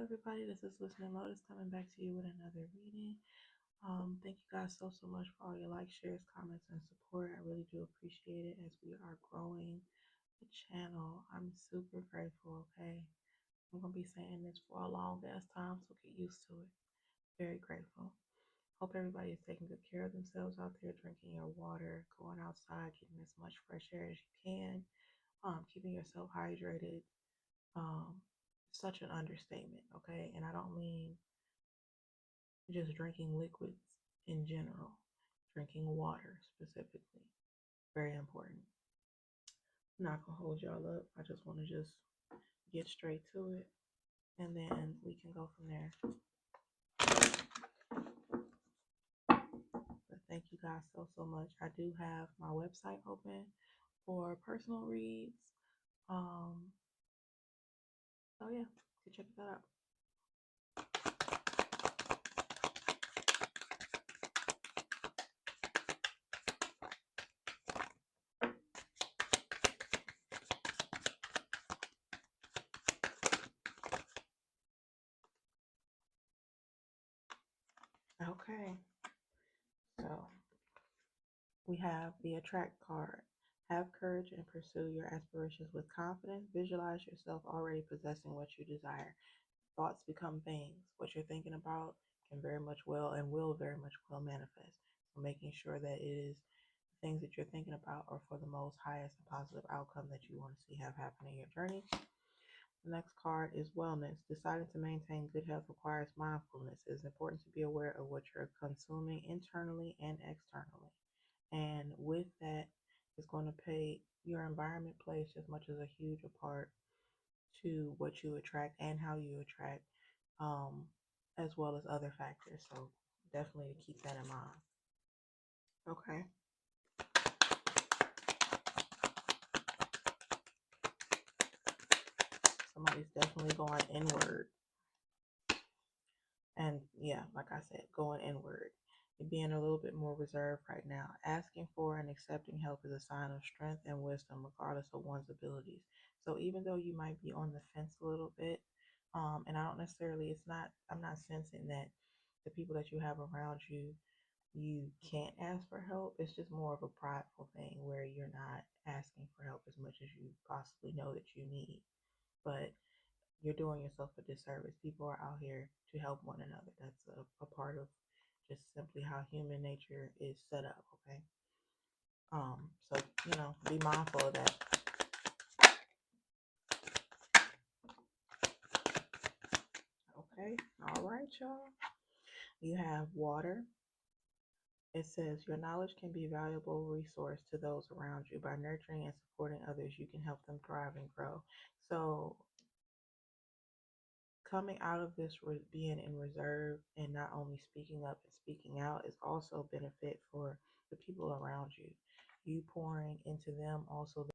everybody. This is Listening Lotus coming back to you with another reading. Thank you guys so much for all your likes, shares, comments, and support. I really do appreciate it as we are growing the channel. I'm super grateful, okay? I'm going to be saying this for a long ass time, so get used to it. Very grateful. Hope everybody is taking good care of themselves out there, drinking your water, going outside, getting as much fresh air as you can, keeping yourself hydrated. Um, Such an understatement, okay? And I don't mean just drinking liquids in general, drinking water specifically. Very important. I'm not gonna hold y'all up. I just want to just get straight to it and then we can go from there. But thank you guys so much. I do have my website open for personal reads. Um, so yeah, go check that out. Okay, so we have the attract card. Have courage and pursue your aspirations with confidence. Visualize yourself already possessing what you desire. Thoughts become things. What you're thinking about can very much well and will very much well manifest. So making sure that it is things that you're thinking about are for the most highest and positive outcome that you want to see have happen in your journey. The next card is wellness. Deciding to maintain good health requires mindfulness. It is important to be aware of what you're consuming internally and externally. And with that, it's going to pay your environment plays just much as a huge a part to what you attract and how you attract, um, as well as other factors. So definitely to keep that in mind. Okay. Somebody's definitely going inward. And yeah, like I said, going inward. You're being a little bit more reserved right now. Asking for and accepting help is a sign of strength and wisdom, regardless of one's abilities. So even though you might be on the fence a little bit, and I don't necessarily, I'm not sensing that the people that you have around you, you can't ask for help. It's just more of a prideful thing where you're not asking for help as much as you possibly know that you need. But you're doing yourself a disservice. People are out here to help one another. That's a part of just simply how human nature is set up, okay? So be mindful of that. Okay, all right, y'all. You have water. It says your knowledge can be a valuable resource to those around you. By nurturing and supporting others, you can help them thrive and grow. So coming out of this being in reserve and not only speaking up and speaking out is also benefit for the people around you. You pouring into them also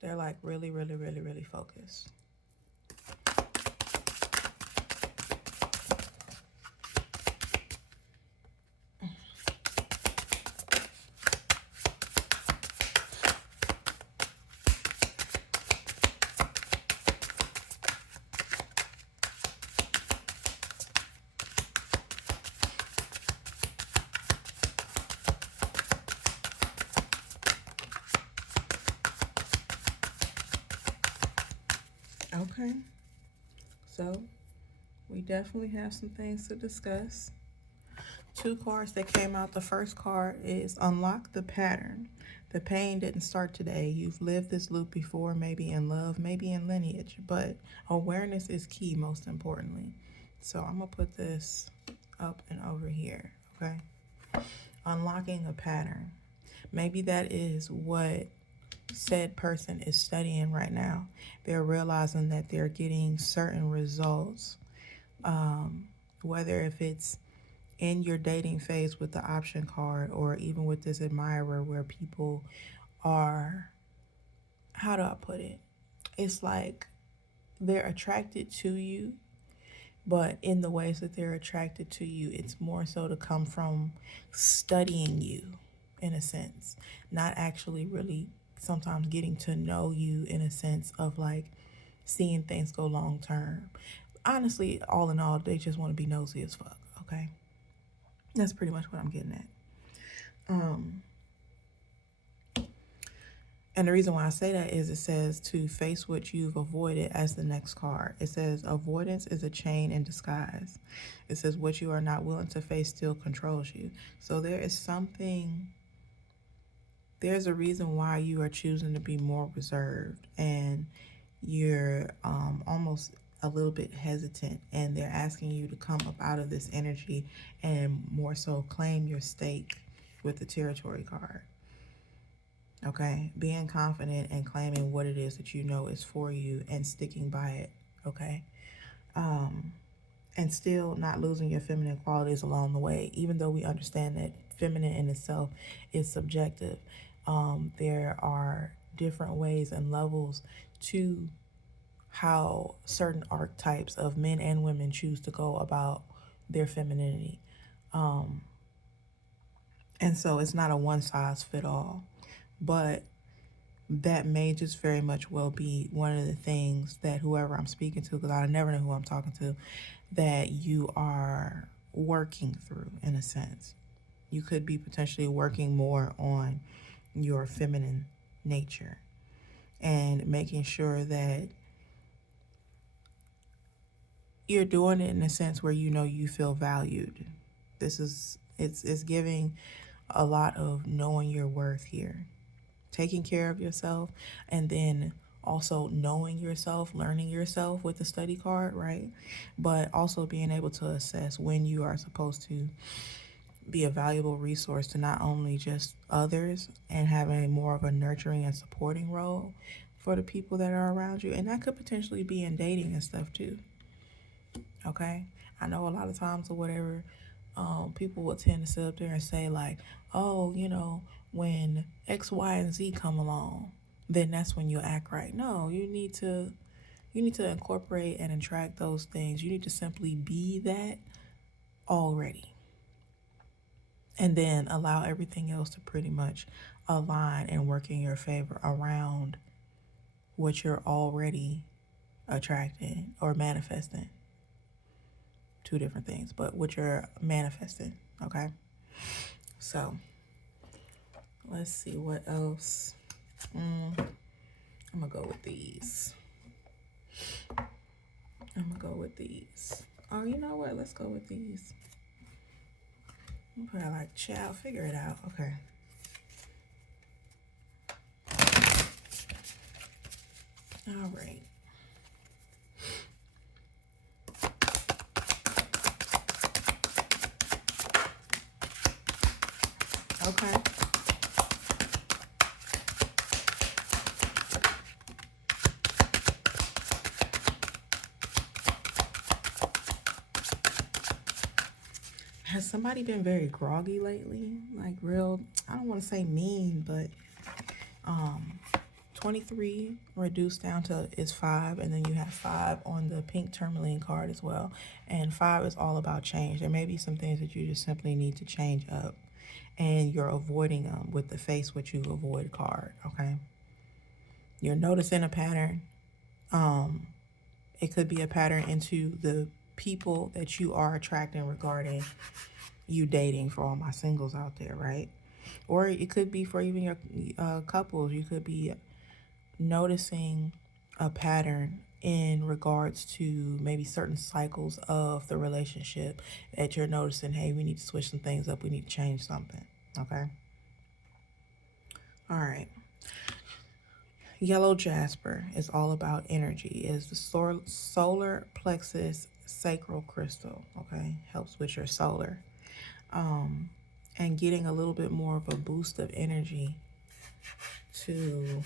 They're like really, really, really, really focused. Okay, so we definitely have some things to discuss. Two cards that came out. The first card is Unlock the Pattern. The pain didn't start today. You've lived this loop before, maybe in love, maybe in lineage, but awareness is key, most importantly. So I'm going to put this up and over here, okay? Unlocking a pattern. Maybe that is what said person is studying right now. They're realizing that they're getting certain results, whether if it's in your dating phase with the option card, or even with this admirer where people are, how do I put it? It's like they're attracted to you, but in the ways that they're attracted to you, it's more so to come from studying you in a sense, not actually really sometimes getting to know you in a sense of like seeing things go long term. Honestly, all in all, they just want to be nosy as fuck, okay? That's pretty much what I'm getting at. And the reason why I say that is it says to face what you've avoided as the next card. It says avoidance is a chain in disguise. It says what you are not willing to face still controls you. So there is something, there's a reason why you are choosing to be more reserved, and you're almost a little bit hesitant, and they're asking you to come up out of this energy and more so claim your stake with the territory card. Okay, being confident and claiming what it is that you know is for you and sticking by it. Okay, and still not losing your feminine qualities along the way, even though we understand that feminine in itself is subjective. There are different ways and levels to how certain archetypes of men and women choose to go about their femininity. And so it's not a one size fit all, but that may just very much well be one of the things that whoever I'm speaking to, because I never know who I'm talking to, that you are working through in a sense. You could be potentially working more on your feminine nature and making sure that you're doing it in a sense where you know you feel valued. This is, it's giving a lot of knowing your worth here, taking care of yourself, and then also knowing yourself, learning yourself with the study card, right? But also being able to assess when you are supposed to be a valuable resource to not only just others and having more of a nurturing and supporting role for the people that are around you. And that could potentially be in dating and stuff too. Okay, I know a lot of times or whatever, people will tend to sit up there and say like, oh, you know, when X, Y, and Z come along, then that's when you act right. No, you need to incorporate and attract those things. You need to simply be that already, and then allow everything else to pretty much align and work in your favor around what you're already attracting or manifesting. Two different things, but what you're manifesting. Okay, so let's see what else. I'm gonna go with these. Oh, you know what? Let's go with these. I'm probably like, child, figure it out. Okay. All right. Okay. Has somebody been very groggy lately? Like real, I don't want to say mean, but 23 reduced down to is 5, and then you have 5 on the pink tourmaline card as well. And 5 is all about change. There may be some things that you just simply need to change up, and you're avoiding them with the face what you avoid card. Okay, you're noticing a pattern. It could be a pattern into the people that you are attracting regarding you dating, for all my singles out there, right? Or it could be for even your couples. You could be noticing a pattern in regards to maybe certain cycles of the relationship that you're noticing, hey, we need to switch some things up. We need to change something. Okay. All right. Yellow jasper is all about energy. It is the solar plexus sacral crystal. Okay. Helps with your solar. And getting a little bit more of a boost of energy to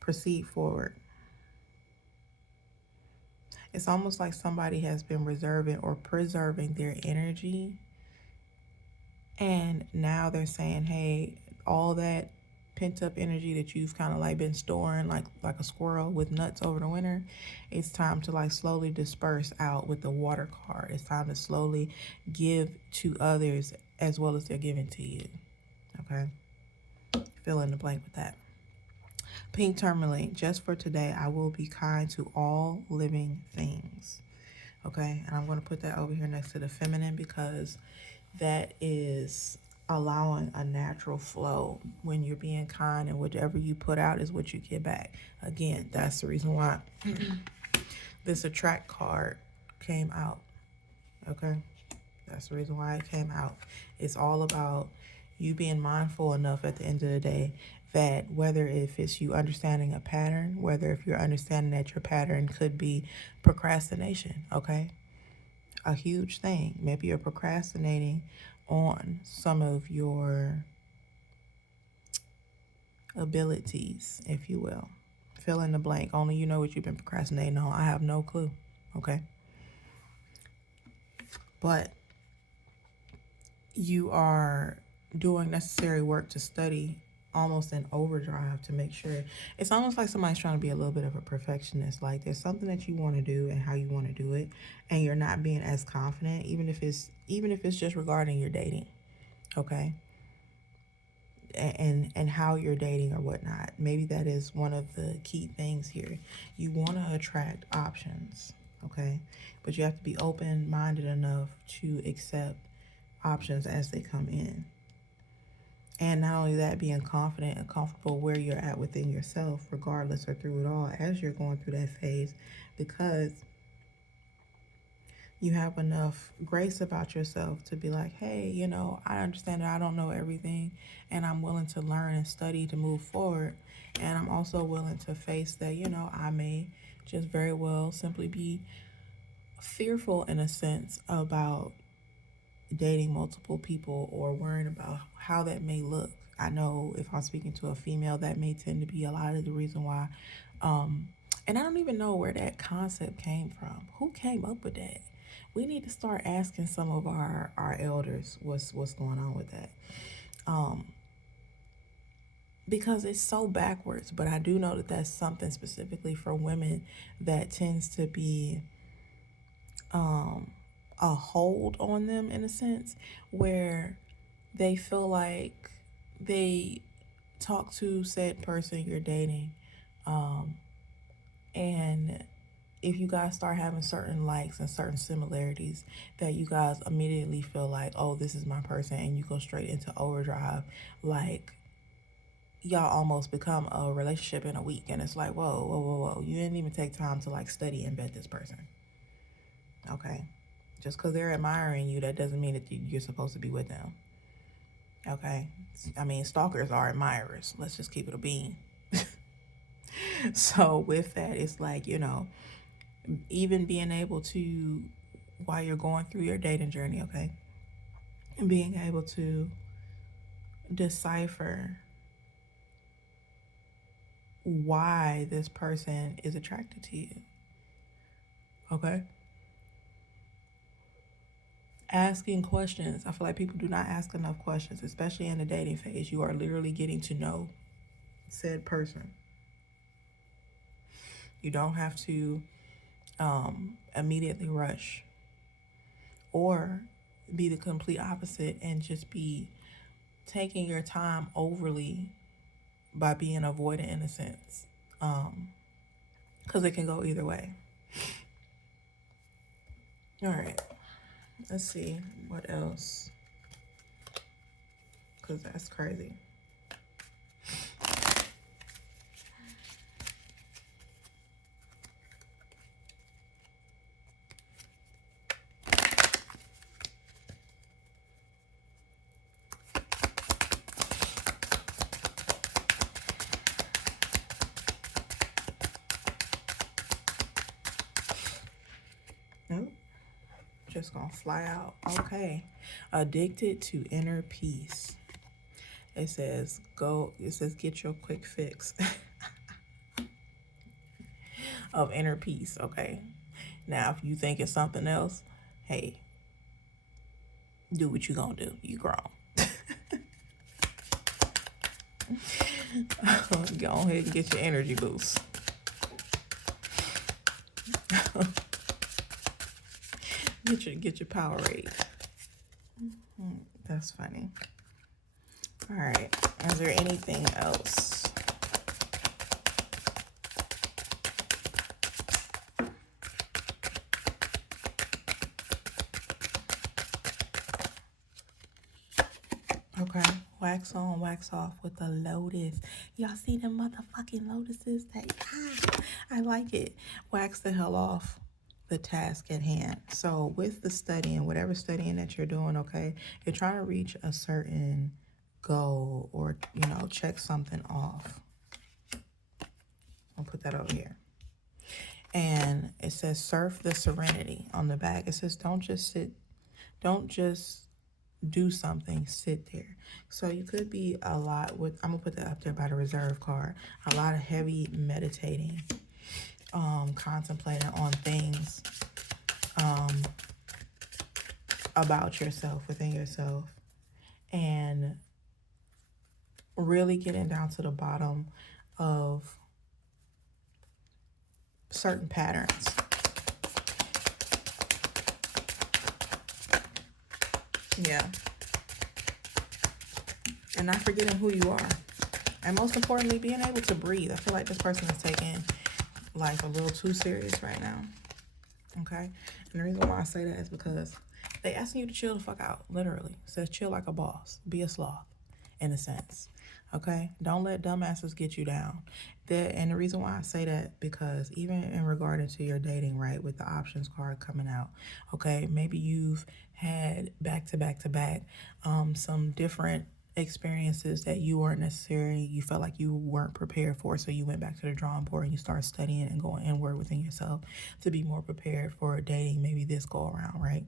proceed forward. It's almost like somebody has been reserving or preserving their energy, and now they're saying, hey, all that pent up energy that you've kind of like been storing like a squirrel with nuts over the winter, it's time to like slowly disperse out with the water card. It's time to slowly give to others as well as they're giving to you. Okay, fill in the blank with that. Pink tourmaline, just for today, I will be kind to all living things. Okay, and I'm going to put that over here next to the feminine because that is allowing a natural flow when you're being kind, and whatever you put out is what you get back. Again, that's the reason why this attract card came out. Okay, that's the reason why it came out. It's all about you being mindful enough at the end of the day that whether if it's you understanding a pattern, whether if you're understanding that your pattern could be procrastination, okay? A huge thing. Maybe you're procrastinating on some of your abilities, if you will. Fill in the blank. Only you know what you've been procrastinating on. I have no clue, okay? But you are doing necessary work to study almost in overdrive to make sure. It's almost like somebody's trying to be a little bit of a perfectionist. Like there's something that you want to do and how you want to do it, and you're not being as confident, even if it's just regarding your dating, okay, and how you're dating or whatnot. Maybe that is one of the key things here. You want to attract options, okay, but you have to be open-minded enough to accept options as they come in. And not only that, being confident and comfortable where you're at within yourself, regardless or through it all, as you're going through that phase, because you have enough grace about yourself to be like, hey, you know, I understand that I don't know everything, and I'm willing to learn and study to move forward. And I'm also willing to face that, you know, I may just very well simply be fearful in a sense about dating multiple people or worrying about how that may look. I know if I'm speaking to a female, that may tend to be a lot of the reason why. And I don't even know where that concept came from. Who came up with that? We need to start asking some of our elders what's going on with that. Because it's so backwards. But I do know that that's something specifically for women that tends to be a hold on them in a sense, where they feel like they talk to said person you're dating, and if you guys start having certain likes and certain similarities, that you guys immediately feel like, oh, this is my person, and you go straight into overdrive, like y'all almost become a relationship in a week. And it's like, whoa, whoa, whoa, whoa, you didn't even take time to like study and vet this person. Okay, just because they're admiring you, that doesn't mean that you're supposed to be with them. Okay, I mean, stalkers are admirers. Let's just keep it a bean. So with that, it's like, you know, even being able to, while you're going through your dating journey, okay, and being able to decipher why this person is attracted to you, okay? Asking questions. I feel like people do not ask enough questions, especially in the dating phase. You are literally getting to know said person. You don't have to immediately rush or be the complete opposite and just be taking your time overly by being avoidant in a sense. Because it can go either way. All right. Let's see what else. Because that's crazy. Nope. Just gonna fly out. Okay. Addicted to inner peace. It says get your quick fix of inner peace. Okay. Now if you think it's something else, hey, do what you gonna do. You grown. Go ahead and get your energy boost. Get your power rate. That's funny. All right. Is there anything else? Okay. Wax on, wax off with the lotus. Y'all see the motherfucking lotuses? I like it. Wax the hell off the task at hand. So with the studying, whatever studying that you're doing, okay, you're trying to reach a certain goal or, check something off. I'll put that over here. And it says surf the serenity on the back. It says don't just do something, sit there. So you could be a lot with, I'm gonna put that up there by the reserve card, a lot of heavy meditating, contemplating on things about yourself, within yourself, and really getting down to the bottom of certain patterns. Yeah. And not forgetting who you are. And most importantly, being able to breathe. I feel like this person is taking life a little too serious right now. Okay? And the reason why I say that is because they asking you to chill the fuck out. Literally. It says chill like a boss. Be a sloth, in a sense. Okay? Don't let dumbasses get you down. And the reason why I say that, because even in regarding to your dating, right, with the options card coming out, okay, maybe you've had back to back some different experiences that you felt like you weren't prepared for, so you went back to the drawing board and you started studying and going inward within yourself to be more prepared for dating maybe this go around, right?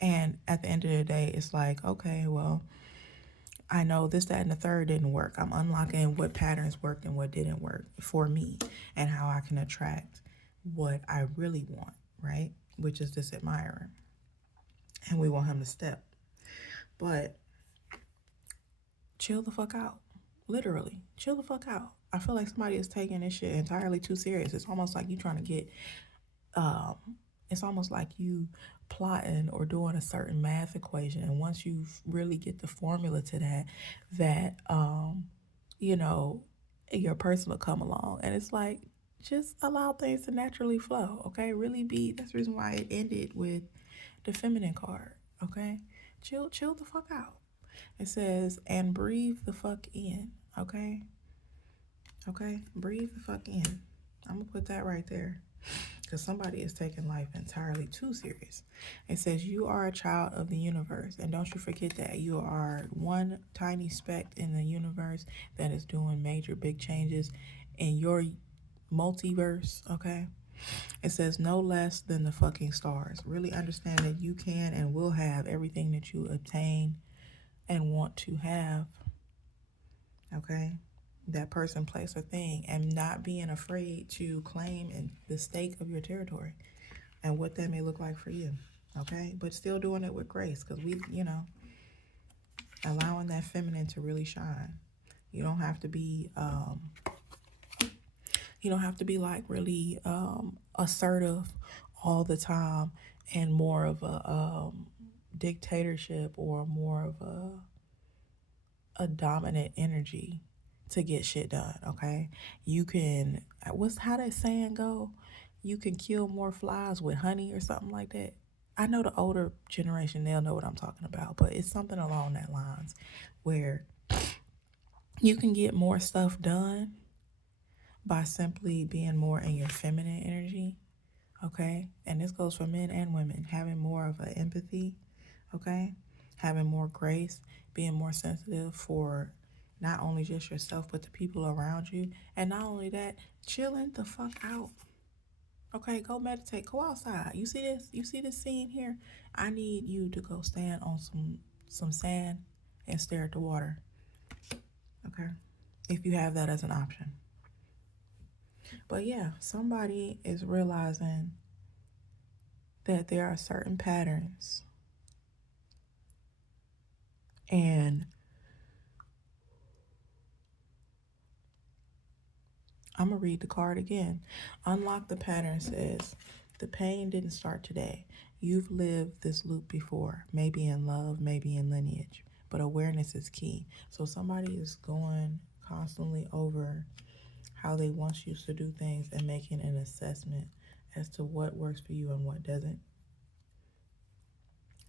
And at the end of the day, it's like, okay, well, I know this, that, and the third didn't work. I'm unlocking what patterns worked and what didn't work for me and how I can attract what I really want, right? Which is this admirer. And we want him to step. But chill the fuck out. Literally, chill the fuck out. I feel like somebody is taking this shit entirely too serious. It's almost like you trying to get, it's almost like you plotting or doing a certain math equation, and once you really get the formula to that your person will come along, and it's like, just allow things to naturally flow. Okay, really that's the reason why it ended with the feminine card. Okay, chill the fuck out. It says, and breathe the fuck in. Okay, breathe the fuck in. I'm gonna put that right there, because somebody is taking life entirely too serious. It says you are a child of the universe, and don't you forget that you are one tiny speck in the universe that is doing major big changes in your multiverse. Okay, it says no less than the fucking stars. Really understand that you can and will have everything that you obtain and want to have. Okay, that person, place, or thing, and not being afraid to claim the stake of your territory and what that may look like for you. Okay, but still doing it with grace, because we, allowing that feminine to really shine. You don't have to be like really assertive all the time and more of a dictatorship or more of a dominant energy to get shit done, okay? You can, what's how that saying go? You can kill more flies with honey or something like that. I know the older generation, they'll know what I'm talking about, but it's something along that lines where you can get more stuff done by simply being more in your feminine energy, okay? And this goes for men and women, having more of an empathy, okay? Having more grace, being more sensitive for not only just yourself, but the people around you. And not only that, chilling the fuck out. Okay, go meditate. Go outside. You see this? You see this scene here? I need you to go stand on some sand and stare at the water. Okay? If you have that as an option. But yeah, somebody is realizing that there are certain patterns, and I'm going to read the card again. Unlock the pattern says, the pain didn't start today. You've lived this loop before, maybe in love, maybe in lineage, but awareness is key. So somebody is going constantly over how they once used to do things and making an assessment as to what works for you and what doesn't,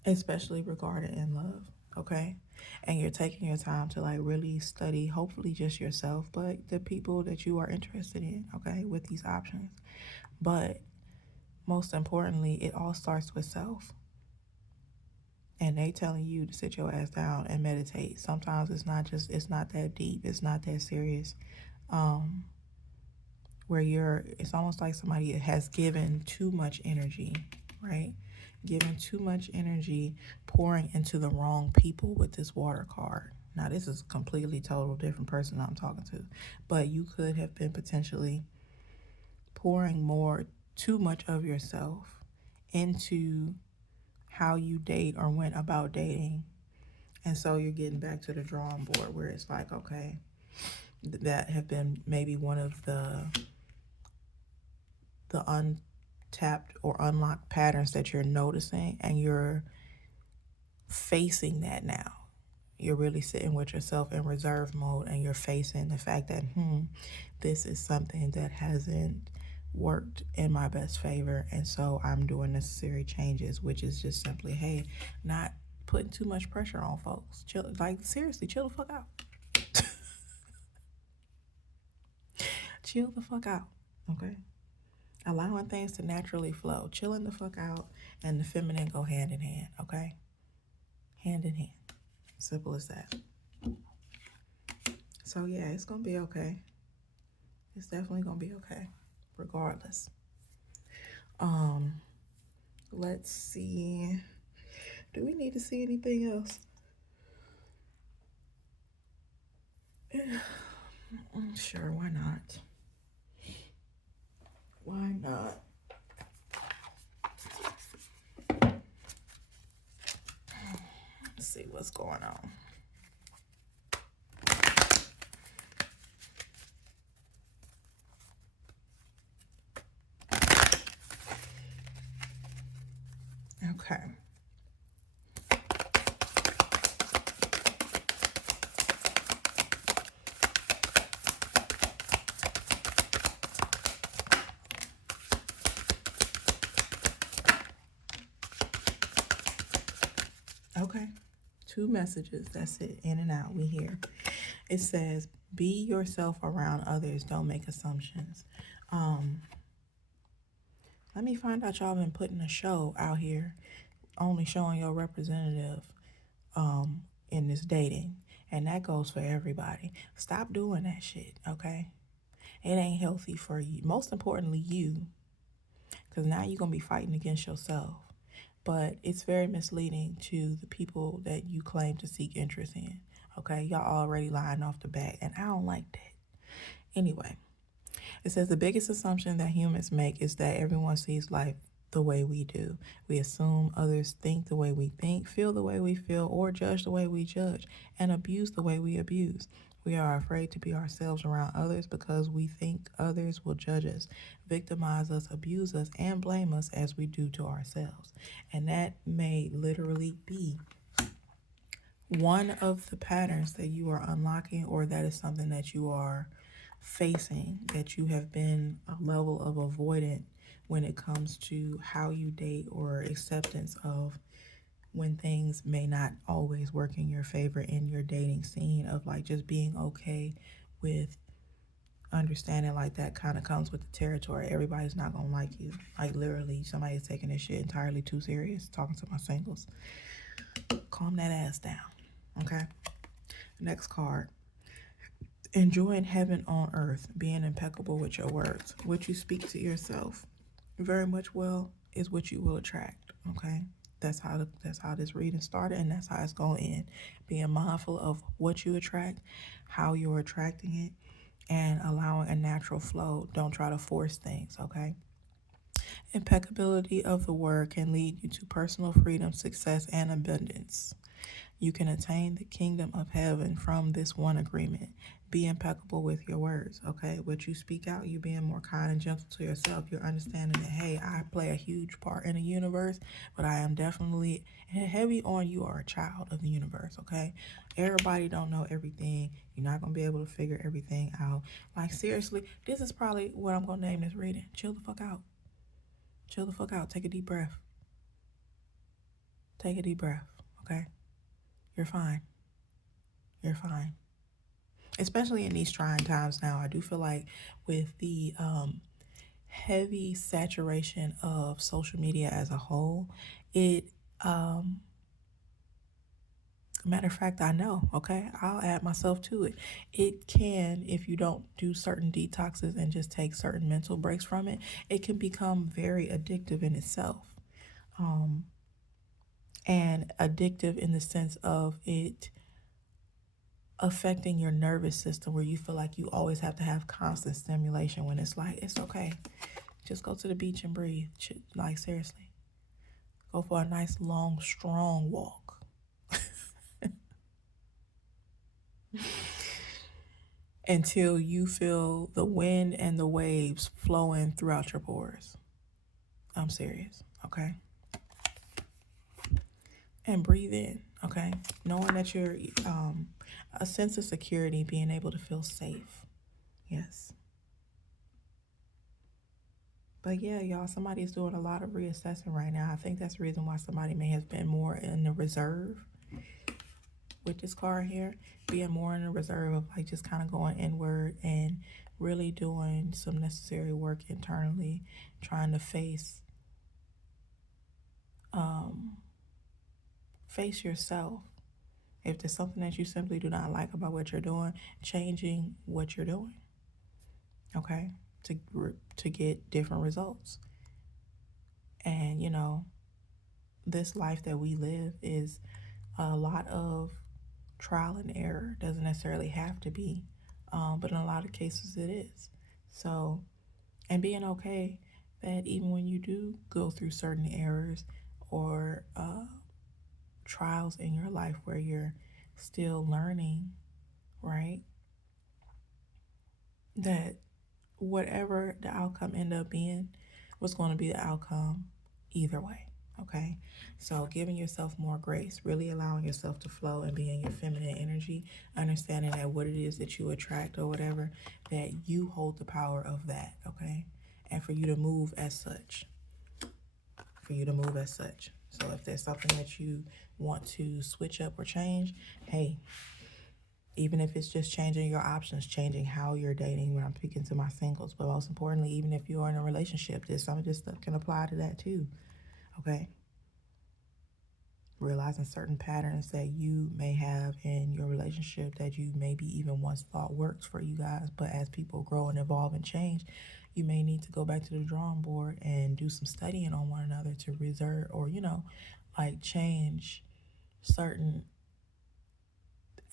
especially regarding in love, okay? And you're taking your time to like really study, hopefully just yourself, but the people that you are interested in, okay, with these options. But most importantly, it all starts with self. And they telling you to sit your ass down and meditate. Sometimes it's not that deep, it's not that serious. Where it's almost like somebody has given too much energy, right? Giving too much energy, pouring into the wrong people with this water card. Now, this is a completely total different person I'm talking to, but you could have been potentially pouring too much of yourself into how you date or went about dating. And so you're getting back to the drawing board where it's like, okay, that have been maybe one of the untapped or unlocked patterns that you're noticing, and you're facing that now. You're really sitting with yourself in reserve mode, and you're facing the fact that this is something that hasn't worked in my best favor, and so I'm doing necessary changes, which is just simply, hey, not putting too much pressure on folks. Chill, like seriously, chill the fuck out. Chill the fuck out, okay? Allowing things to naturally flow. Chilling the fuck out and the feminine go hand in hand, okay? Hand in hand. Simple as that. So yeah, it's gonna be okay. It's definitely gonna be okay, regardless. Let's see. Do we need to see anything else? Sure, why not? Why not? Let's see what's going on. Okay. Okay. 2 messages. That's it. In and out. We here. It says, be yourself around others. Don't make assumptions. Let me find out y'all been putting a show out here, only showing your representative in this dating. And that goes for everybody. Stop doing that shit, okay? It ain't healthy for you. Most importantly, you. Because now you're going to be fighting against yourself. But it's very misleading to the people that you claim to seek interest in. Okay, y'all already lying off the bat, and I don't like that. Anyway, it says the biggest assumption that humans make is that everyone sees life the way we do. We assume others think the way we think, feel the way we feel, or judge the way we judge, and abuse the way we abuse. We are afraid to be ourselves around others because we think others will judge us, victimize us, abuse us, and blame us as we do to ourselves. And that may literally be one of the patterns that you are unlocking, or that is something that you are facing, that you have been a level of avoidant when it comes to how you date, or acceptance of when things may not always work in your favor in your dating scene, of like just being okay with understanding like that kind of comes with the territory. Everybody's not gonna like you. Like literally, somebody's taking this shit entirely too serious. Talking to my singles, calm that ass down. Okay. Next card. Enjoying heaven on earth, being impeccable with your words. What you speak to yourself very much well is what you will attract. Okay. That's how this reading started, and that's how it's going to end. Being mindful of what you attract, how you're attracting it, and allowing a natural flow. Don't try to force things, okay? Impeccability of the word can lead you to personal freedom, success, and abundance. You can attain the kingdom of heaven from this one agreement. Be impeccable with your words, okay? What you speak out, you being more kind and gentle to yourself. You're understanding that, hey, I play a huge part in the universe, but I am definitely heavy on you are a child of the universe, okay? Everybody don't know everything. You're not going to be able to figure everything out. Like, seriously, this is probably what I'm going to name this reading. Chill the fuck out. Chill the fuck out. Take a deep breath. Take a deep breath, okay? You're fine. You're fine. Especially in these trying times now, I do feel like with the heavy saturation of social media as a whole, it, matter of fact, I know, okay, I'll add myself to it. It can, if you don't do certain detoxes and just take certain mental breaks from it, it can become very addictive in itself. And addictive in the sense of it affecting your nervous system, where you feel like you always have to have constant stimulation, when it's like, it's okay. Just go to the beach and breathe. Like, seriously. Go for a nice, long, strong walk. Until you feel the wind and the waves flowing throughout your pores. I'm serious, okay? And breathe in, okay? Knowing that you're a sense of security, being able to feel safe. Yes. But yeah, y'all, somebody's doing a lot of reassessing right now. I think that's the reason why somebody may have been more in the reserve with this card here, being more in the reserve of like just kind of going inward and really doing some necessary work internally, trying to face yourself. If there's something that you simply do not like about what you're doing, changing what you're doing, okay, to get different results. And this life that we live is a lot of trial and error. Doesn't necessarily have to be, but in a lot of cases it is. So, and being okay that even when you do go through certain errors or trials in your life where you're still learning, right? That whatever the outcome end up being was going to be the outcome either way. Okay, so giving yourself more grace, really allowing yourself to flow and be in your feminine energy, understanding that what it is that you attract or whatever, that you hold the power of that, okay? And for you to move as such. So if there's something that you want to switch up or change, hey, even if it's just changing your options, changing how you're dating, when I'm speaking to my singles, but most importantly, even if you're in a relationship, some of this stuff can apply to that too, okay? Realizing certain patterns that you may have in your relationship that you maybe even once thought works for you guys, but as people grow and evolve and change, you may need to go back to the drawing board and do some studying on one another to reserve or, like change certain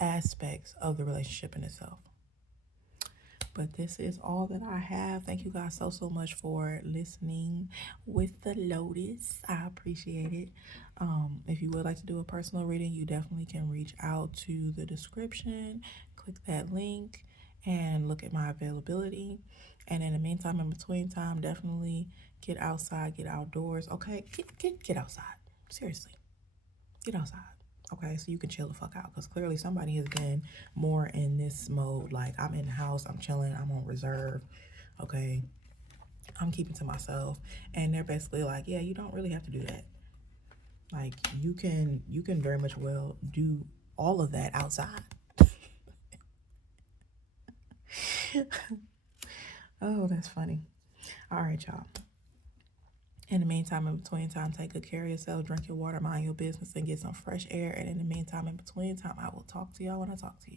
aspects of the relationship in itself. But this is all that I have. Thank you guys so much for listening with the Lotus. I appreciate it. If you would like to do a personal reading, you definitely can reach out to the description, click that link, and look at my availability. And in the meantime, in between time, definitely get outside, get outdoors. Okay, get outside. Seriously, get outside. Okay, so you can chill the fuck out, because clearly somebody has been more in this mode. Like, I'm in the house, I'm chilling, I'm on reserve. Okay, I'm keeping to myself, and they're basically like, yeah, you don't really have to do that. Like, you can very much well do all of that outside. Oh, that's funny. All right, y'all. In the meantime, in between time, take good care of yourself, drink your water, mind your business, and get some fresh air. And in the meantime, in between time, I will talk to y'all when I talk to you.